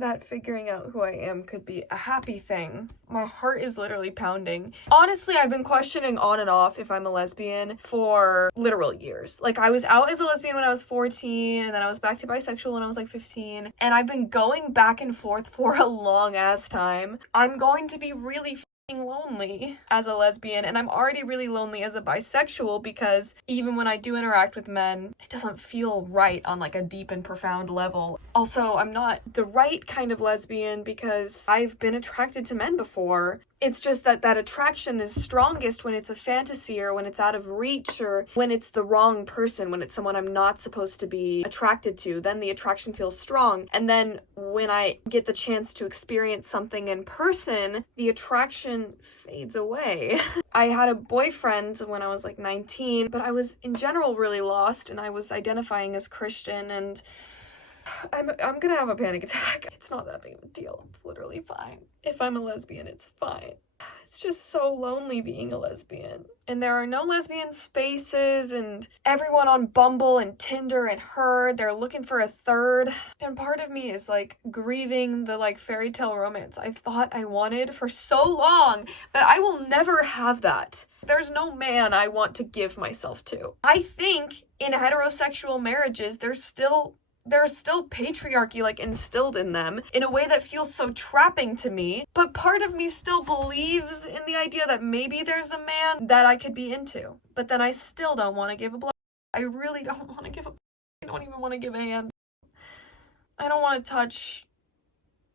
that figuring out who I am could be a happy thing. My heart is literally pounding. Honestly, I've been questioning on and off if I'm a lesbian for literal years. Like, I was out as a lesbian when I was 14, and then I was back to bisexual when I was like 15, and I've been going back and forth for a long ass time. I'm going to be really lonely as a lesbian, and I'm already really lonely as a bisexual because even when I do interact with men, it doesn't feel right on like a deep and profound level. Also, I'm not the right kind of lesbian because I've been attracted to men before. It's just that that attraction is strongest when it's a fantasy or when it's out of reach or when it's the wrong person, when it's someone I'm not supposed to be attracted to. Then the attraction feels strong. And then when I get the chance to experience something in person, the attraction fades away. I had a boyfriend when I was like 19, but I was in general really lost and I was identifying as Christian, and I'm gonna have a panic attack. It's not that big of a deal. It's literally fine. If I'm a lesbian, it's fine. It's just so lonely being a lesbian. And there are no lesbian spaces, and everyone on Bumble and Tinder and Her, they're looking for a third. And part of me is like grieving the like fairy tale romance I thought I wanted for so long, but I will never have that. There's no man I want to give myself to. I think in heterosexual marriages, there's still patriarchy like instilled in them in a way that feels so trapping to me, but part of me still believes in the idea that maybe there's a man that I could be into. But then I still don't want to give a blow. I really don't want to give a I don't even want to give a hand. I don't want to touch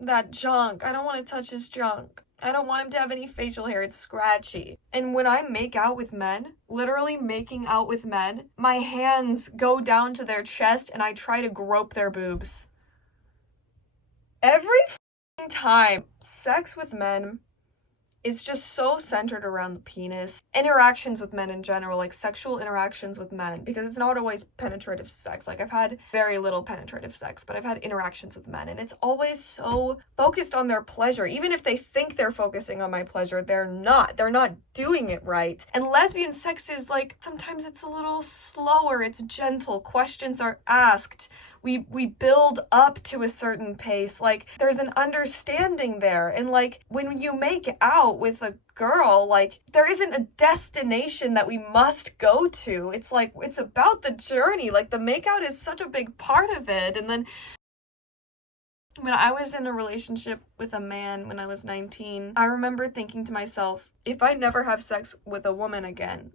that junk. I don't want to touch his junk. I don't want him to have any facial hair. It's scratchy. And when I make out with men, literally making out with men, my hands go down to their chest and I try to grope their boobs. Every time. Sex with men is just so centered around the penis. Interactions with men in general, like sexual interactions with men, because it's not always penetrative sex. Like, I've had very little penetrative sex, but I've had interactions with men, and it's always so focused on their pleasure. Even if they think they're focusing on my pleasure, they're not. They're not doing it right. And lesbian sex is like, sometimes it's a little slower, it's gentle, questions are asked. We build up to a certain pace. Like, there's an understanding there. And like, when you make out with a girl, like, there isn't a destination that we must go to. It's like, it's about the journey. Like, the makeout is such a big part of it. And then when I was in a relationship with a man when I was 19, I remember thinking to myself, if I never have sex with a woman again,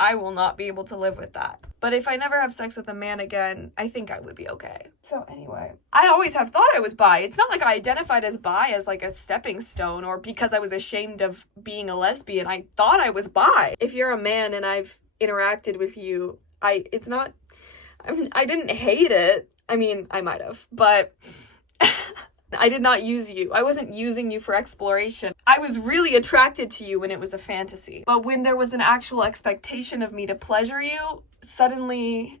I will not be able to live with that. But if I never have sex with a man again, I think I would be okay. So anyway, I always have thought I was bi. It's not like I identified as bi as like a stepping stone or because I was ashamed of being a lesbian. I thought I was bi. If you're a man and I've interacted with you, I didn't hate it. I mean, I might have, but I did not use you. I wasn't using you for exploration. I was really attracted to you when it was a fantasy. But when there was an actual expectation of me to pleasure you, suddenly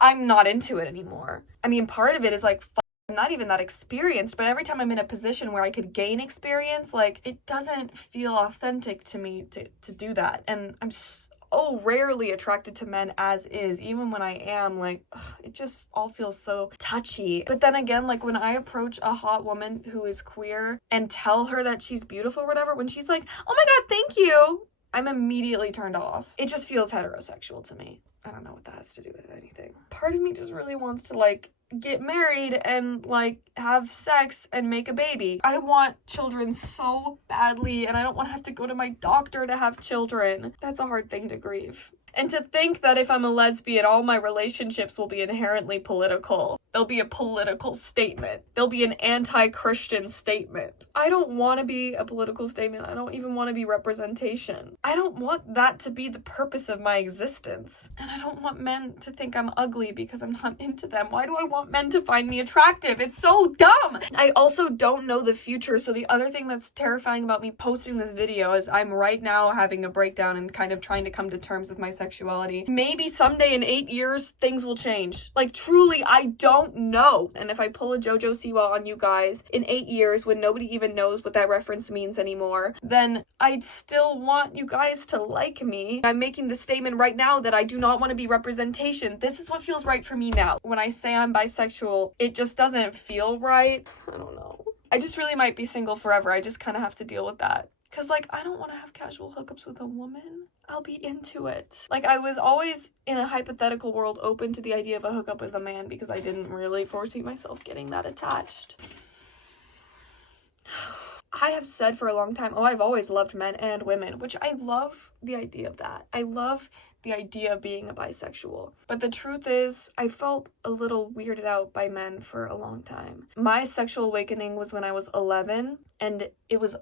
I'm not into it anymore. I mean, part of it is like, I'm not even that experienced, but every time I'm in a position where I could gain experience, like, it doesn't feel authentic to me to do that. And I'm so rarely attracted to men as is. Even when I am, like, it just all feels so touchy. But then again, like, when I approach a hot woman who is queer and tell her that she's beautiful or whatever, when she's like, oh my god, thank you, I'm immediately turned off. It just feels heterosexual to me. I don't know what that has to do with anything. Part of me just really wants to, like, get married and like have sex and make a baby. I want children so badly, and I don't want to have to go to my doctor to have children. That's a hard thing to grieve. And to think that if I'm a lesbian, all my relationships will be inherently political. There'll be a political statement. There'll be an anti-Christian statement. I don't want to be a political statement. I don't even want to be representation. I don't want that to be the purpose of my existence. And I don't want men to think I'm ugly because I'm not into them. Why do I want men to find me attractive? It's so dumb! I also don't know the future, so the other thing that's terrifying about me posting this video is I'm right now having a breakdown and kind of trying to come to terms with my sexuality. Maybe someday in 8 years, things will change. Like, truly, I don't don't know. And if I pull a JoJo Siwa on you guys in 8 years when nobody even knows what that reference means anymore, then I'd still want you guys to like me. I'm making the statement right now that I do not want to be representation. This is what feels right for me now. When I say I'm bisexual, it just doesn't feel right. I don't know. I just really might be single forever. I just kind of have to deal with that. Because, like, I don't want to have casual hookups with a woman. I'll be into it. Like, I was always, in a hypothetical world, open to the idea of a hookup with a man because I didn't really foresee myself getting that attached. I have said for a long time, I've always loved men and women, which I love the idea of that. I love the idea of being a bisexual. But the truth is, I felt a little weirded out by men for a long time. My sexual awakening was when I was 11, and it was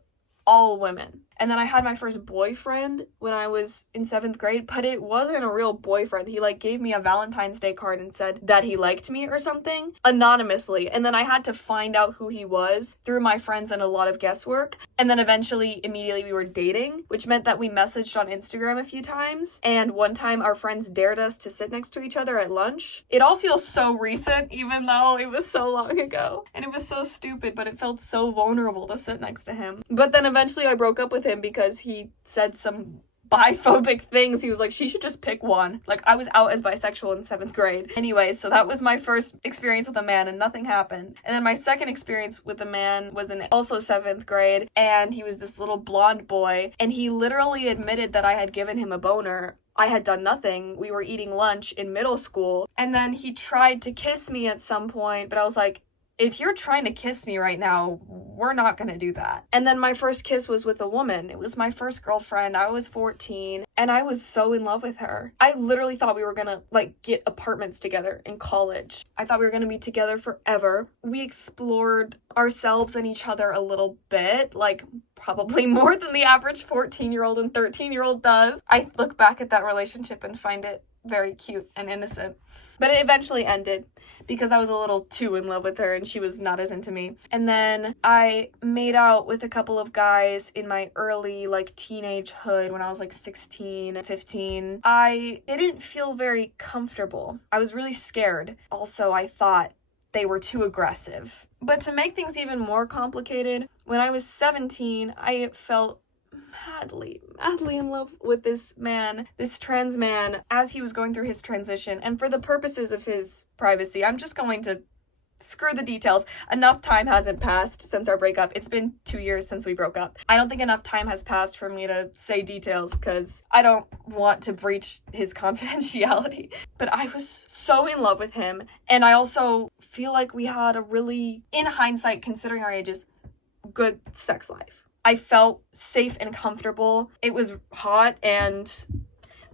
all women. And then I had my first boyfriend when I was in 7th grade, but it wasn't a real boyfriend. He like gave me a Valentine's Day card and said that he liked me or something anonymously. And then I had to find out who he was through my friends and a lot of guesswork. And then eventually, immediately we were dating, which meant that we messaged on Instagram a few times. And one time our friends dared us to sit next to each other at lunch. It all feels so recent, even though it was so long ago. And it was so stupid, but it felt so vulnerable to sit next to him. But then eventually I broke up with him because he said some biphobic things. He was like, she should just pick one. Like, I was out as bisexual in 7th grade. Anyway, so that was my first experience with a man and nothing happened. And then my second experience with a man was in also 7th grade, and he was this little blonde boy, and he literally admitted that I had given him a boner. I had done nothing. We were eating lunch in middle school, and then he tried to kiss me at some point, but I was like, if you're trying to kiss me right now, we're not gonna do that. And then my first kiss was with a woman. It was my first girlfriend. I was 14, and I was so in love with her. I literally thought we were gonna, like, get apartments together in college. I thought we were gonna be together forever. We explored ourselves and each other a little bit, like, probably more than the average 14-year-old and 13-year-old does. I look back at that relationship and find it very cute and innocent. But it eventually ended because I was a little too in love with her and she was not as into me. And then I made out with a couple of guys in my early, like, teenagehood when I was like 16, 15. I didn't feel very comfortable. I was really scared. Also, I thought they were too aggressive. But to make things even more complicated, when I was 17, I felt madly in love with this man, this trans man, as he was going through his transition. And for the purposes of his privacy, I'm just going to screw the details. Enough time hasn't passed since our breakup. It's been 2 years since we broke up. I don't think enough time has passed for me to say details because I don't want to breach his confidentiality. But I was so in love with him. And I also feel like we had a really, in hindsight, considering our ages, good sex life. I felt safe and comfortable. It was hot and,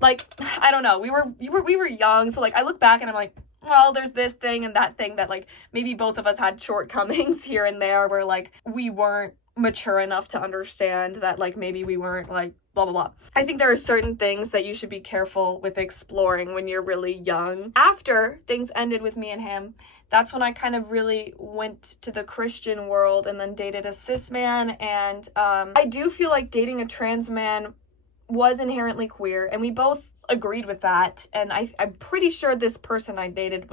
like, I don't know. We were young, so, like, I look back and I'm like, well, there's this thing and that thing that, like, maybe both of us had shortcomings here and there where, like, we weren't mature enough to understand that, like, maybe we weren't, like, blah, blah, blah. I think there are certain things that you should be careful with exploring when you're really young. After things ended with me and him, that's when I kind of really went to the Christian world and then dated a cis man. And I do feel like dating a trans man was inherently queer, and we both agreed with that. And I'm pretty sure this person I dated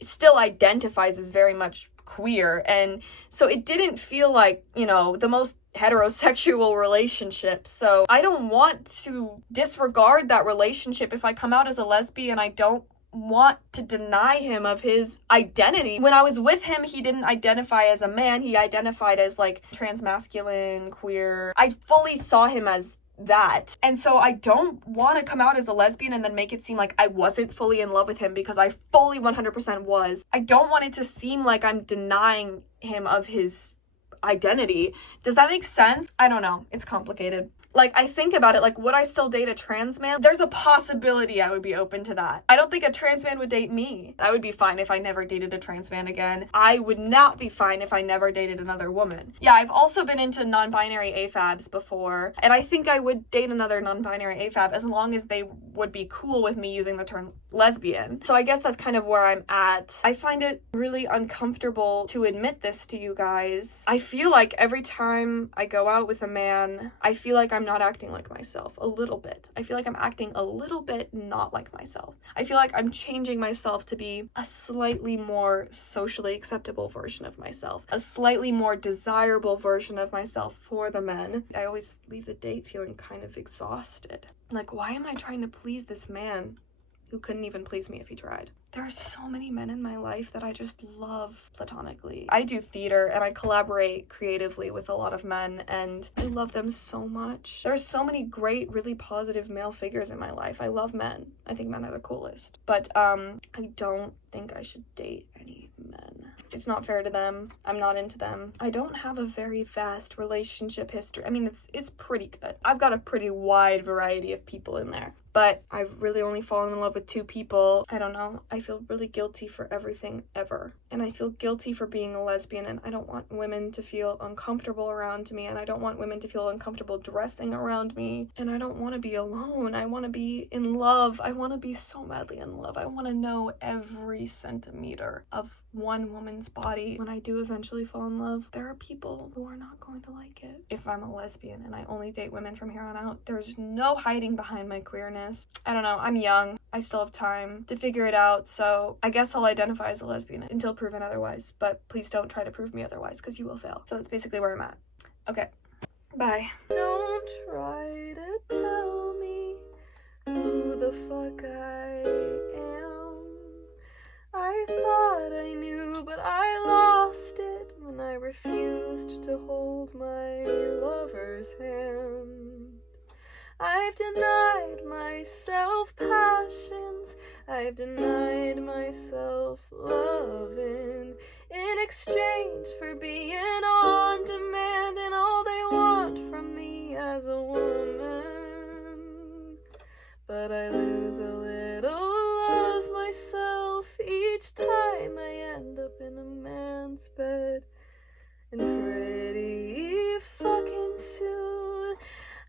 still identifies as very much queer, and so it didn't feel like, you know, the most heterosexual relationship. So I don't want to disregard that relationship. If I come out as a lesbian, I don't want to deny him of his identity. When I was with him, he didn't identify as a man. He identified as, like, transmasculine, queer. I fully saw him as that. And so I don't want to come out as a lesbian and then make it seem like I wasn't fully in love with him, because I fully 100% was. I don't want it to seem like I'm denying him of his identity. Does that make sense? I don't know. It's complicated. Like, I think about it, like, would I still date a trans man? There's a possibility I would be open to that. I don't think a trans man would date me. I would be fine if I never dated a trans man again. I would not be fine if I never dated another woman. Yeah, I've also been into non-binary AFABs before, and I think I would date another non-binary AFAB as long as they would be cool with me using the term lesbian. So I guess that's kind of where I'm at. I find it really uncomfortable to admit this to you guys. I feel like every time I go out with a man, I feel like I'm not acting like myself a little bit. I feel like I'm acting a little bit not like myself. I feel like I'm changing myself to be a slightly more socially acceptable version of myself, a slightly more desirable version of myself for the men. I always leave the date feeling kind of exhausted. Like, why am I trying to please this man who couldn't even please me if he tried? There are so many men in my life that I just love platonically. I do theater and I collaborate creatively with a lot of men and I love them so much. There are so many great, really positive male figures in my life. I love men. I think men are the coolest. But I don't think I should date any men. It's not fair to them. I'm not into them. I don't have a very vast relationship history. I mean, it's pretty good. I've got a pretty wide variety of people in there. But I've really only fallen in love with 2 people. I don't know. I feel really guilty for everything ever. And I feel guilty for being a lesbian, and I don't want women to feel uncomfortable around me, and I don't want women to feel uncomfortable dressing around me, and I don't want to be alone. I want to be in love. I want to be so madly in love. I want to know every centimeter of one woman's body. When I do eventually fall in love, there are people who are not going to like it. If I'm a lesbian and I only date women from here on out, there's no hiding behind my queerness. I don't know, I'm young. I still have time to figure it out, so I guess I'll identify as a lesbian until proven otherwise, but please don't try to prove me otherwise, because you will fail. So that's basically where I'm at. Okay, bye. Don't try to tell me who the fuck I am. I thought I knew, but I lost it when I refused to hold my lover's hand. I've denied myself passions, I've denied myself loving, in exchange for being on demand and all they want from me as a woman. But I lose a little of myself each time I end up in a man's bed. And pretty fucking soon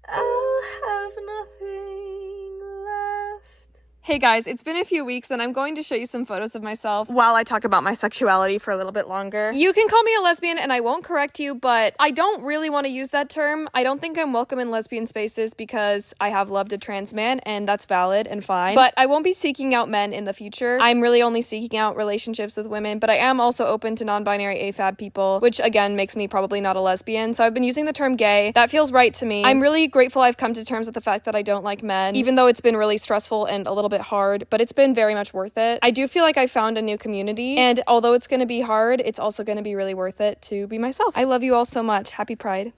I'll have nothing left. Hey guys, it's been a few weeks and I'm going to show you some photos of myself while I talk about my sexuality for a little bit longer. You can call me a lesbian and I won't correct you, but I don't really want to use that term. I don't think I'm welcome in lesbian spaces because I have loved a trans man and that's valid and fine. But I won't be seeking out men in the future. I'm really only seeking out relationships with women, but I am also open to non-binary AFAB people, which again makes me probably not a lesbian. So I've been using the term gay. That feels right to me. I'm really grateful I've come to terms with the fact that I don't like men, even though it's been really stressful and a little bit hard, but it's been very much worth it. I do feel like I found a new community, and although it's going to be hard, it's also going to be really worth it to be myself. I love you all so much. Happy Pride.